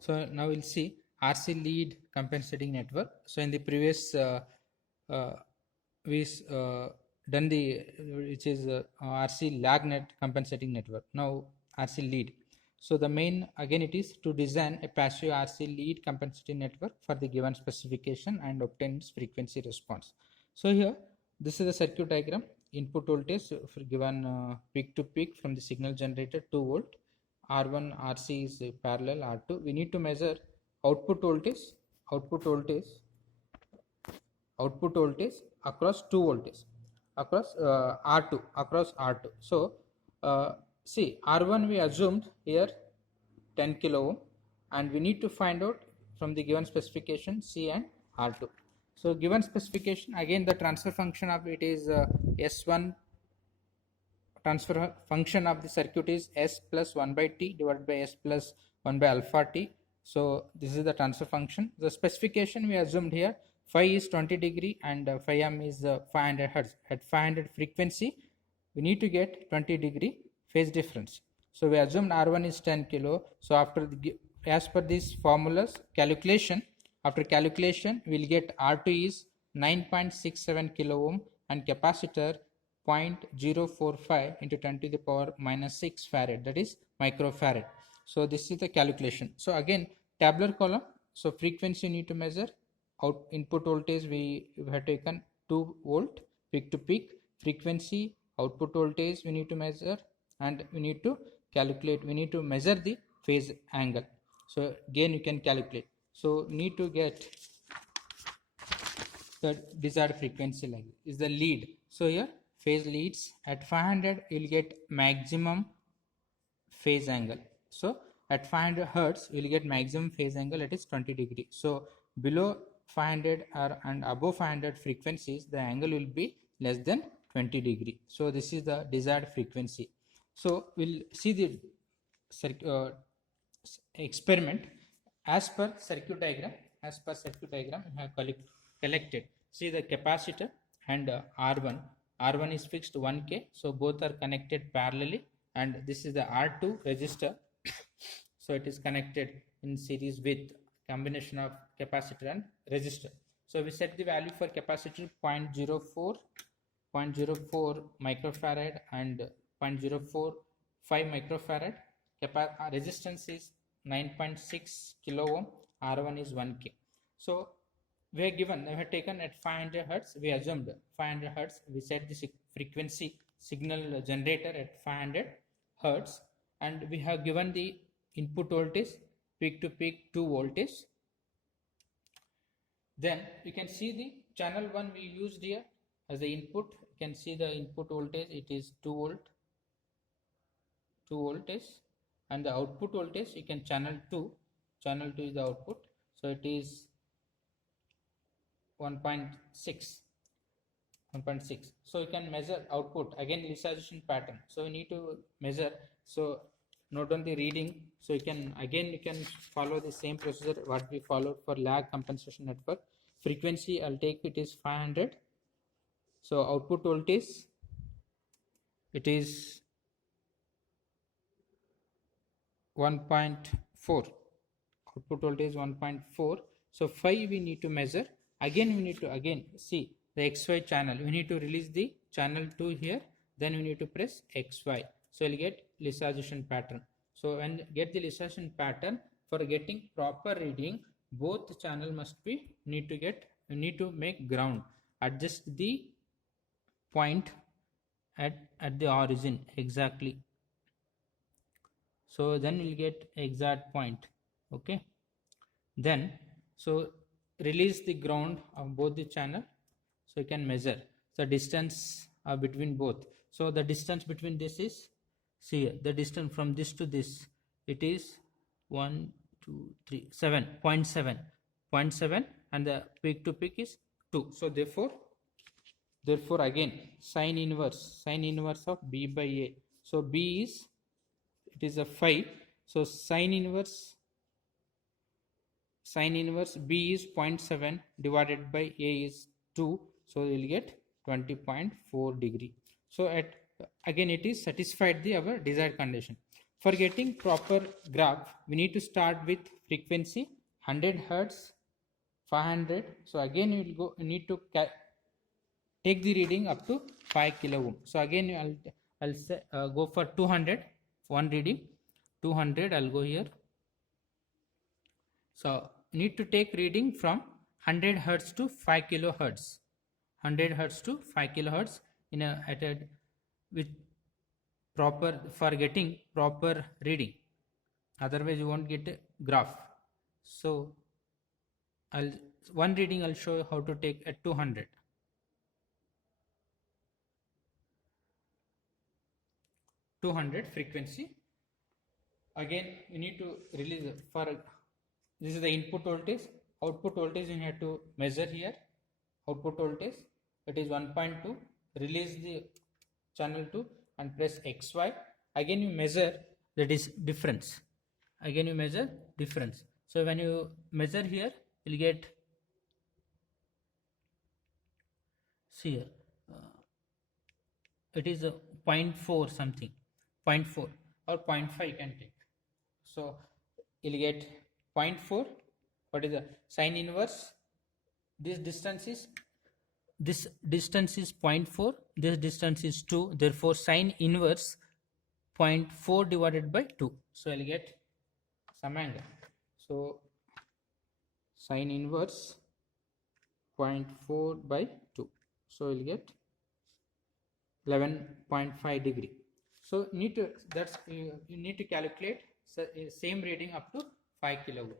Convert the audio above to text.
So now we'll see RC lead compensating network. So in the previous uh, we done the which is RC lag net compensating network. Now RC lead. So the main again it is to design a passive RC lead compensating network for the given specification and obtain its frequency response. So here this is the circuit diagram. Input voltage for given peak to peak from the signal generator 2 volt. R1 RC is parallel R2. We need to measure output voltage, output voltage, output voltage across 2 voltage, across R2, across R2. So see R1 we assumed here 10 kilo ohm, and we need to find out from the given specification C and R2. So given specification, again the transfer function of it is S1, transfer function of the circuit is S plus 1 by T divided by S plus 1 by alpha T. So this is the transfer function. The specification we assumed here, phi is 20 degree and phi m is 500 hertz. At 500 frequency, we need to get 20 degree phase difference. So we assumed R1 is 10 kilo. So after as per these formulas calculation, after calculation we will get R2 is 9.67 kilo ohm and capacitor 0.045 into 10 to the power minus 6 farad, that is microfarad. So this is the calculation. So again tabular column. So frequency you need to measure. Out input voltage we have taken 2 volt peak to peak. Frequency, output voltage we need to measure, and we need to calculate, we need to measure the phase angle. So again you can calculate. So we need to get the desired frequency level is the lead. So here phase leads at 500 you will get maximum phase angle. So at 500 hertz you will get maximum phase angle, it is 20 degree. So below 500 or and above 500 frequencies the angle will be less than 20 degree. So this is the desired frequency. So we'll see the experiment as per circuit diagram. As per circuit diagram we have collected, see the capacitor and R1 is fixed 1k, so both are connected parallelly, and this is the R2 resistor. So it is connected in series with combination of capacitor and resistor. So we set the value for capacitor 0.04 microfarad and 0.045 microfarad. Resistance is 9.6 kilo ohm. R1 is 1k. So we are given, we have taken at 500 hertz, we assumed 500 hertz, we set the frequency signal generator at 500 hertz, and we have given the input voltage peak to peak 2 voltage. Then you can see the channel 1 we used here as the input. You can see the input voltage, it is 2 volt, 2 voltage, and the output voltage you can channel 2 is the output, so it is 1.6. So you can measure output, again localization pattern, so we need to measure. So note on the reading, so you can follow the same procedure what we followed for lag compensation network. Frequency I'll take, it is 500. So output voltage it is 1.4, output voltage 1.4. So phi we need to measure. Again we need to see the XY channel, we need to release the channel 2 here, then we need to press XY, so we'll get localization pattern. So when get the localization pattern, for getting proper reading both channel must be need to make ground, adjust the point at the origin exactly, so then we'll get exact point. Okay, then so release the ground of both the channel, so you can measure the distance between both. So the distance between this is, see the distance from this to this, it is 1 2 3 7.7, and the peak to peak is 2. So therefore again sine inverse of B by A. So B is, it is a 5, so sine inverse B is 0.7 divided by A is 2, so we will get 20.4 degree. So at again it is satisfied the our desired condition. for getting proper graph, we need to start with frequency 100 hertz, 500. So again you will go, you need to take the reading up to 5 kilo ohm. So again I'll say, go for 200, one reading 200. I'll go here. So you need to take reading from 100 hertz to 5 kilohertz, 100 hertz to 5 kilohertz in a at a with proper, for getting proper reading. Otherwise you won't get a graph. So I'll one reading I'll show you how to take at 200. 200 frequency. Again you need to release for this is the input voltage. Output voltage you have to measure here. Output voltage, it is 1.2. Release the channel 2 and press XY. Again you measure that is difference. Again you measure difference. So when you measure here, you'll get, see here, it is a 0.4 something, 0.4 or 0.5 you can take. So you'll get 0.4. What is the sine inverse? This distance is 0.4, this distance is 2, therefore sine inverse 0.4 divided by 2. So I'll get some angle. So sine inverse 0.4 by 2. So we'll get 11.5 degree. So you need to calculate same reading up to 5 kilo ohm.